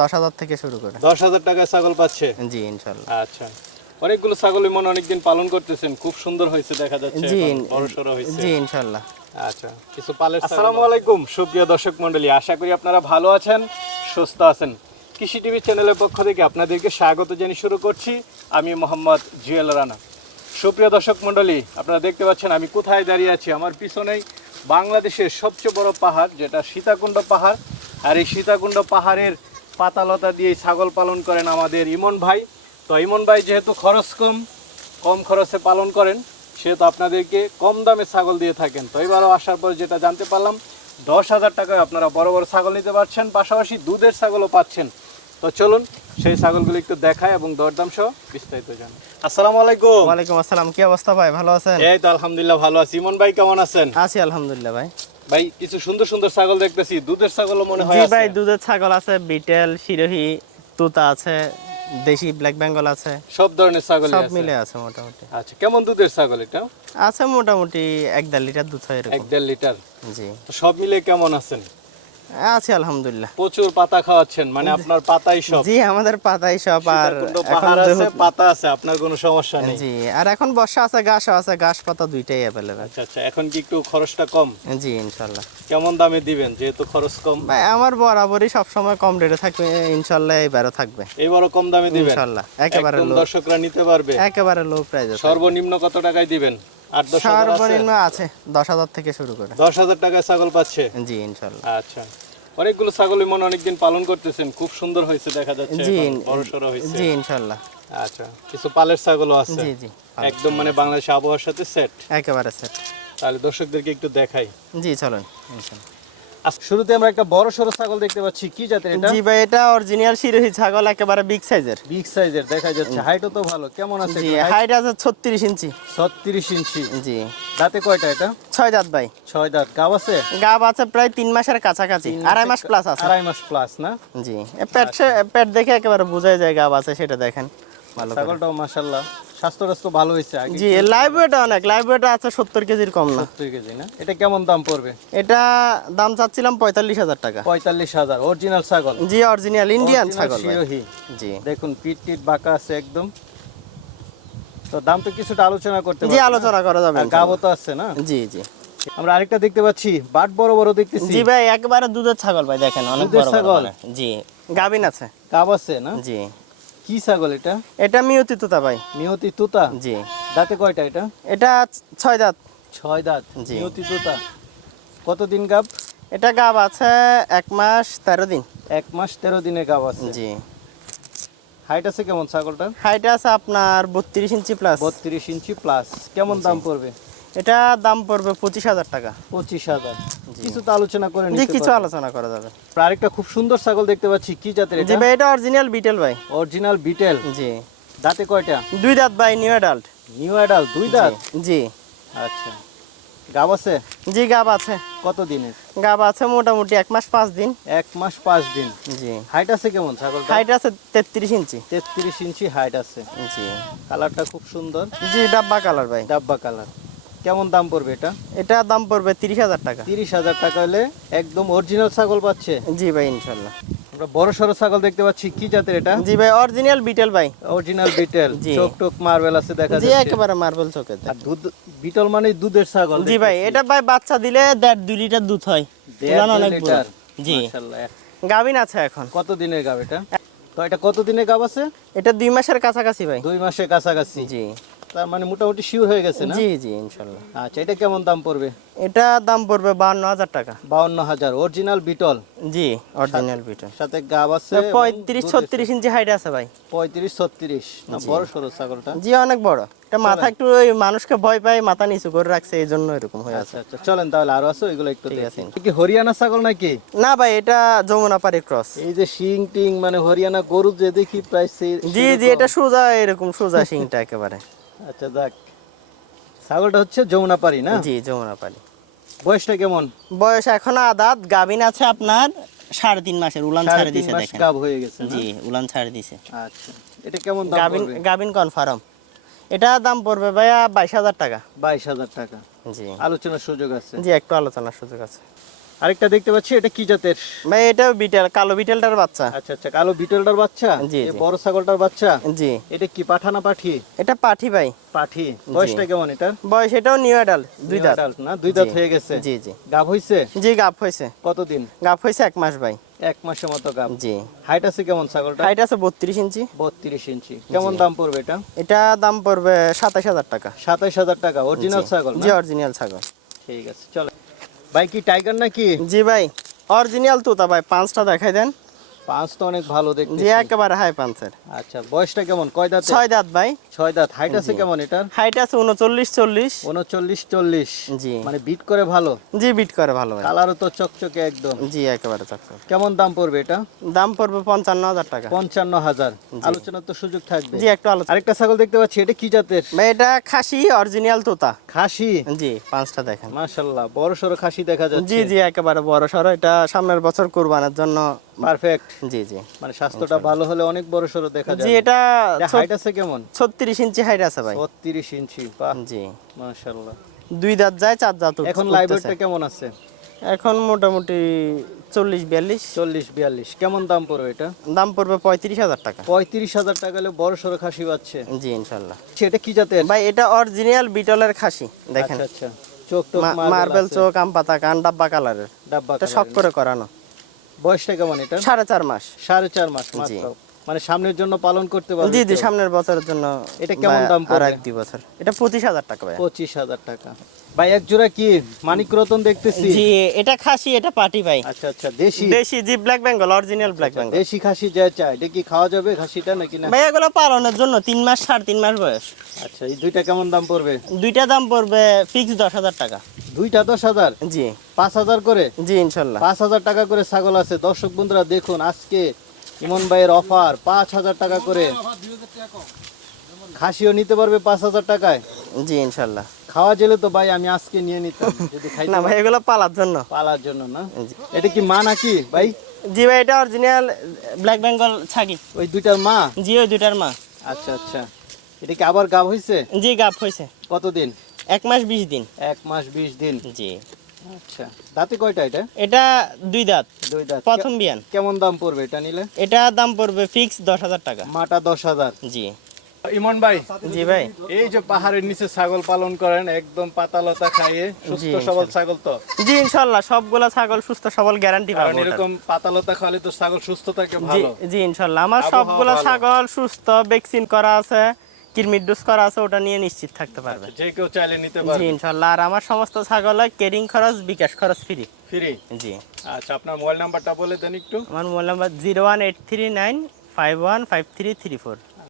দশ হাজার থেকে শুরু করে। দশ হাজার টাকায় ছাগল পাচ্ছে? জি ইনশাল্লাহ। আচ্ছা। অনেকগুলো ছাগলই মনে অনেকদিন পালন করতেছেন। খুব সুন্দর হয়েছে দেখা যাচ্ছে। জি বড়সড় হয়েছে। জি ইনশাল্লাহ। আচ্ছা কিছু পালের আসসালামু আলাইকুম সুপ্রিয় দর্শক মণ্ডলী আশা করি আপনারা ভালো আছেন সুস্থ আছেন। কৃষি টিভি চ্যানেলের পক্ষ থেকে আপনাদেরকে স্বাগত জানিয়ে শুরু করছি। আমি মোহাম্মদ জুয়েল রানা। সুপ্রিয় দর্শক মণ্ডলী আপনারা দেখতে পাচ্ছেন আমি কোথায় দাঁড়িয়ে আছি? আমার পিছনেই বাংলাদেশের সবচেয়ে বড় পাহাড় যেটা সীতাকুণ্ড পাহাড়। আর এই সীতাকুণ্ড পাহাড়ের পাতালতা দিয়ে ছাগল পালন করেন আমাদের ইমন ভাই। তো ইমন ভাই যেহেতু খরচ কম কম খরচে পালন করেন, সেহেতু আপনাদেরকে কম দামে ছাগল দিয়ে থাকেন। তো এবারও আসার পর যেটা জানতে পারলাম, দশ হাজার টাকায় আপনারা বড় বড় ছাগল নিতে পারছেন, পাশাপাশি দুধের ছাগলও পাচ্ছেন। তো চলুন সেই ছাগলগুলো একটু দেখায় এবং দরদাম সহ বিস্তারিত জানাই। আসসালামু আলাইকুম। ওয়ালাইকুম আসসালাম কি অবস্থা ভাই? ভালো আছেন? এই তো আলহামদুলিল্লাহ ভালো আছি। ইমন ভাই কেমন আছেন? আছি আলহামদুলিল্লাহ ভাই। ভাই কিছু সুন্দর সুন্দর ছাগল দেখতেছি। দুধের ছাগলও মনে হয় আছে। ভাই দুধের ছাগল আছে বিটেল সিরোহি তুতা আছে দেশি ব্ল্যাক বেঙ্গল আছে। সব ধরনের ছাগল সব মিলে আছে মোটামুটি। আচ্ছা কেমন দুধের ছাগল এটা? আছে মোটামুটি এক দেড় লিটার দুধ হয় এক এরকম দেড় লিটার? জি। তো সব মিলে কেমন আছেন? আছি আলহামদুলিল্লাহ। প্রচুর পাতা খাওয়াচ্ছেন মানে আপনার পাতাই সব। জি আমাদের পাতাই সব আর এখন আছে পাতা আছে আপনার কোনো সমস্যা নেই। জি আর এখন বর্ষা আছে ঘাসও আছে ঘাস পাতা দুইটাই অ্যাভেলেবেল আচ্ছা আচ্ছা এখন কি একটু খরচটা কম? জি ইনশাল্লাহ। কেমন দামে দিবেন যেহেতু খরচ কম? ভাই আমার বরাবরই সবসময় কম রেটে থাকবে ইনশাল্লাহ এবারও থাকবে। এবারও কম দামে দিবেন? ইনশাল্লাহ একেবারে লো দর্শকরা নিতে পারবে। একেবারে লো প্রাইস সর্বনিম্ন কত টাকায় দিবেন? সর্বনিম্ন আছে দশ হাজার থেকে শুরু করে। দশ হাজার টাকায় ছাগল পাচ্ছে? জি ইনশাল্লাহ। আচ্ছা। অনেকগুলো ছাগলই মনে অনেকদিন পালন করতেছেন খুব সুন্দর হয়েছে দেখা যাচ্ছে বড় সড়ো হয়েছে। জি ইনশাল্লাহ। আচ্ছা কিছু পালের ছাগলও আছে। জি জি একদম মানে বাংলাদেশ আবহাওয়ার সাথে সেট একেবারে সেট তাহলে দর্শকদেরকে একটু দেখাই। জি চলুন ইনশাল্লাহ। শুরুতে আমরা একটা বড় ছাগল দেখতে পাচ্ছি। কি জাতের এটা? জি ভাই এটা অরিজিনাল শিরোহী ছাগল একেবারে বিগ সাইজের বিগ সাইজের দেখা যাচ্ছে। হাইটও তো ভালো। কেমন আছে জি হাইট আছে ছত্রিশ ইঞ্চি। ছত্রিশ ইঞ্চি। জি। দাঁতে কয়টা এটা? ছয় দাঁত ভাই। ছয় দাঁত। গাব আছে? গাব আছে প্রায় তিন মাসের কাছাকাছি। আড়াই মাস প্লাস আছে। আড়াই মাস প্লাস না? জি। পেট পেট দেখে একেবারে বোঝাই যায় গাব আছে সেটা দেখেন। ভালো ছাগলটাও মাশাল্লাহ স্বাস্থ্য ভালো হয়েছে আগে। জি লাইভ ওয়েটা অনেক। লাইভ ওয়েটা আছে সত্তর কেজির কম না। সত্তর কেজি না? এটা কেমন দাম পড়বে? এটা দাম চাচ্ছিলাম পঁয়তাল্লিশ হাজার টাকা। পঁয়তাল্লিশ হাজার। অরিজিনাল ছাগল? জি অরিজিনাল ইন্ডিয়ান ছাগল জি। দেখুন পিট টিট বাঁকা আছে একদম। তো দাম তো কিছুটা আলোচনা করতে জি আলোচনা করা যাবে গাবও তো আছে না? জি জি। আমরা আরেকটা দেখতে পাচ্ছি বাট বড় বড় দেখতেছি। জি ভাই একেবারে দুধের ছাগল ভাই দেখেন অনেক বড় ছাগল? মানে। জি গাবিন আছে। গাব আছে না? জি। কি ছাগল এটা? এটা মিয়তি তুতা ভাই। মিহতি তুতা? জি। দাঁতে কয়টা এটা? এটা ছয় দাঁত। ছয় দাঁত জি। মিহতি তুতা। কতদিন গাব? এটা গাব আছে এক মাস তেরো দিন। এক মাস তেরো দিনে গাব আছে। জি। হাইট আছে কেমন ছাগলটা হাইট আছে আপনার বত্রিশ ইঞ্চি প্লাস বত্রিশ ইঞ্চি প্লাস কেমন দাম পড়বে? এটা দাম পড়বে পঁচিশ হাজার টাকা। পঁচিশ হাজার। কিছু তো আলোচনা করে জি কিছু আলোচনা করা যাবে। আরেকটা খুব সুন্দর ছাগল দেখতে পাচ্ছি কি জাতের জি ভাই এটা অরিজিনাল বিটেল ভাই। অরিজিনাল বিটেল জি। দাঁতে কয়টা? দুই দাঁত ভাই নিউ অ্যাডাল্ট নিউ অ্যাডাল দুই দাঁত? জি আচ্ছা। গাব আছে? জি গাব আছে। কত দিনের? গাব আছে মোটামুটি এক মাস পাঁচ দিন। এক মাস পাঁচ দিন। জি। হাইট আছে কেমন ছাগল হাইট আছে তেত্রিশ ইঞ্চি। তেত্রিশ ইঞ্চি হাইট আছে। জি। কালারটা খুব সুন্দর। জি ডাব্বা কালার ভাই। ডাব্বা কালার কেমন দাম পড়বে এটা? এটা দাম পড়বে তিরিশ হাজার টাকা। তিরিশ হাজার টাকা হলে একদম অরিজিনাল ছাগল পাচ্ছে? জি ভাই ইনশাল্লাহ। আমরা বড় সড়ো ছাগল দেখতে পাচ্ছি কি জাতের এটা? জি ভাই অরিজিনাল বিটেল ভাই। অরিজিনাল বিটেল জি। চোখ টোক মার্বেল আছে দেখা জি যাচ্ছে। একেবারে মার্বেল চোখে আর দুধ বিটল মানে দুধের ছাগল জি ভাই এটা ভাই বাচ্চা দিলে দেড় দুই লিটার দুধ হয়। দুই অনেক লিটার। বড়। জি। মাশাআল্লাহ। গাভিন আছে এখন। কত দিনের গাব এটা? তো এটা কত দিনের গাব আছে? এটা দুই মাসের কাছাকাছি ভাই। দুই মাসের কাছাকাছি। জি। তার মানে মোটামুটি শিওর হয়ে গেছে না? জি জি আচ্ছা এটা কেমন দাম পড়বে? এটা দাম পড়বে বাহান্ন হাজার টাকা। বাউন্ন হাজার অরিজিনাল বিটল জি অরিজিনাল বিটেল সাথে গাব আছে এবং পঁয়ত্রিশ দুধ ছত্রিশ ইঞ্চি হাইট আছে ভাই। না বড় সড়ো ছাগলটা? জি অনেক বড়। এটা মাথা একটু ওই মানুষকে ভয় পায় মাথা নিচু করে রাখছে এই জন্য এরকম হয়ে আছে। আচ্ছা আচ্ছা চলেন তাহলে আরও আছে ওইগুলো একটু দেখি। কি হরিয়ানা ছাগল নাকি? না ভাই এটা যমুনা পাড়ি ক্রস এই যে শিং টিং মানে হরিয়ানা গরু যে দেখি প্রায় জি জি এটা সোজা এরকম সোজা শিংটা একেবারে। আচ্ছা ছাগলটা হচ্ছে যমুনাপাড়ি না? জি যমুনা পাড়ি বয়সটা কেমন? বয়স এখন আদাত আছে আপনার সাড়ে তিন মাসের উলান ছাড়ে দিছে দেখেন। গাব হয়ে গেছে জি উলান ছাড়ে দিছে। আচ্ছা এটা কেমন দাম কনফার্ম এটা দাম পড়বে ভাইয়া বাইশ হাজার টাকা। বাইশ হাজার টাকা। জি। আলোচনার সুযোগ আছে। জি একটু আলোচনার সুযোগ আছে। আরেকটা দেখতে পাচ্ছি এটা কি জাতের? ভাই এটাও বিটেল কালো বিটেলটার বাচ্চা। আচ্ছা আচ্ছা কালো বিটলটার বাচ্চা? জি, বড় ছাগলটার বাচ্চা? জি। এটা কি পাঠা না পাঠি? এটা পাঠি ভাই। পাঠি। বয়সটা কেমন এটার? বয়স এটাও নিউ অ্যাডাল্ট দুই দাঁত। না? দুই দাঁত হয়ে গেছে। জি জি। হইছে? জি হয়েছে কতদিন? হয়েছে এক মাস ভাই। এক মাসের মতো গাভ জি। হাইট আছে কেমন ছাগলটা হাইট আছে বত্রিশ ইঞ্চি। বত্রিশ ইঞ্চি। কেমন দাম পড়বে এটা? এটা দাম পড়বে সাতাশ হাজার টাকা। সাতাইশ হাজার টাকা। অরিজিনাল ছাগল জি অরিজিনাল ছাগল। ঠিক আছে চলো ভাই কি টাইগার নাকি? জি ভাই অরিজিনাল তোতা ভাই পাঁচটা দেখাই দেন। পাঁচ তো অনেক ভালো দেখতে জি একেবারে হাই পাঁচের। আচ্ছা বয়সটা কেমন? কয় দাঁত ছয় দাঁত ভাই। ছয় দাঁত। হাইট আছে কেমন এটার? হাইট আছে উনচল্লিশ চল্লিশ। উনচল্লিশ চল্লিশ। জি। মানে বিট করে ভালো? জি বিট করে ভালো কালারও তো চকচকে একদম। জি একেবারে চকচক। কেমন দাম পড়বে এটা? দাম পড়বে পঞ্চান্ন হাজার টাকা। পঞ্চান্ন হাজার। আলোচনার তো সুযোগ থাকবে। জি একটু আলোচনা আরেকটা ছাগল দেখতে পাচ্ছি এটা কি জাতের? ভাই এটা খাসি অরিজিনাল তোতা। খাসি? জি পাঁচটা দেখেন। মাশাল্লাহ বড় সড়ো খাসি দেখা যাচ্ছে। জি জি একেবারে বড় সড়ো এটা সামনের বছর কোরবানের জন্য পারফেক্ট জি জি। মানে স্বাস্থ্যটা ভালো হলে অনেক বড় সড়ো দেখা জি এটা হাইট আছে কেমন? ছত্রিশ ইঞ্চি হাইট আছে ভাই। বত্রিশ ইঞ্চি বাহ। জি। মাশাল্লাহ দুই দাঁত যায় চার দাঁত এখন লাইভ। কেমন আছে? এখন মোটামুটি চল্লিশ বিয়াল্লিশ। চল্লিশ বিয়াল্লিশ। কেমন দাম পড়বে এটা? দাম পড়বে পঁয়ত্রিশ হাজার টাকা। পঁয়ত্রিশ হাজার টাকা হলে বড় সড়ো খাসি পাচ্ছে। জি ইনশাল্লাহ সেটা কি জাতের? ভাই এটা অরিজিনাল বিটলের খাসি দেখেন। আচ্ছা আচ্ছা। চোখ টোক মার্বেল চোখ আম পাতা কান ডাব্বা কালারের ডাব্বা এটা সব করে করানো। বয়সটা কেমন এটা? সাড়ে চার মাস। সাড়ে চার মাস মাত্র। মানে সামনের জন্য পালন করতে পারবে জি জি সামনের বছরের জন্য এটা কেমন দাম আর এক দুই বছর। এটা পঁচিশ হাজার টাকা ভাই পঁচিশ হাজার টাকা। ভাই এক জোড়া কি? মানিক রতন দেখতেছি। জি এটা খাসি এটা পাটি ভাই। আচ্ছা আচ্ছা দেশি? দেশি জি black Bengal original black Bengal দেশি খাসি যা চায় এটা কি খাওয়া যাবে খাসিটা নাকি না? ভাই এগুলো পালনের জন্য তিন মাস সাড়ে তিন মাস বয়স। আচ্ছা এই দুইটা কেমন দাম পড়বে? দুইটা দাম পড়বে ফিক্স দশ হাজার টাকা। দুইটা দশ হাজার। জি। পাঁচ হাজার করে। জি ইনশাল্লাহ। পাঁচ হাজার টাকা করে ছাগল আছে। দর্শক বন্ধুরা দেখুন আজকে ইমন ভাইয়ের অফার পাঁচ হাজার টাকা করে। খাসিও নিতে পারবে পাঁচ হাজার টাকায়। জি ইনশাল্লাহ। খাওয়া জেলে তো ভাই আমি আজকে নিয়ে নিতাম। যদি না ভাই এগুলো পালার জন্য। পালার জন্য না? এটা কি মা নাকি ভাই? জি ভাই এটা অরিজিনাল ব্ল্যাক বেঙ্গল ছাগি। ওই দুইটার মা? জি ওই দুইটার মা। আচ্ছা আচ্ছা। এটা কি আবার গাব হয়েছে জি গাপ হয়েছে কতদিন? এক মাস বিশ দিন। এক মাস বিশ দিন। জি। আচ্ছা দাঁতে কয়টা এটা? এটা দুই দাঁত। দুই দাঁত। প্রথম বিয়ান। কেমন দাম পড়বে এটা নিলে? এটা দাম পড়বে ফিক্স দশ হাজার টাকা। মাটা দশ হাজার। জি। ইমন ভাই জি ভাই। এই যে পাহাড়ের নিচে ছাগল পালন করেন একদম পাতালতা খাইয়ে সুস্থ সবল ছাগল তো? জি ইনশাল্লাহ সবগুলা ছাগল সুস্থ সবল গ্যারান্টি কারণ পাবো ওটার। এরকম পাতালতা খাওয়ালে তো ছাগল সুস্থ থাকে জি ভালো। জি ইনশাল্লাহ। আমার সবগুলা ছাগল সুস্থ ভ্যাকসিন করা আছে। কিরমির ডোজ করা আছে ওটা নিয়ে নিশ্চিত থাকতে পারবে। যে কেউ চাইলে নিতে পারবে। জি ইনশাআল্লাহ। আর আমার সমস্ত ছাগল কেরিং খরচ বিকাশ খরচ ফ্রি ফ্রি জি। আচ্ছা আপনার মোবাইল নাম্বারটা বলে দেন একটু। আমার mobile number zero one eight three nine five one five three three four.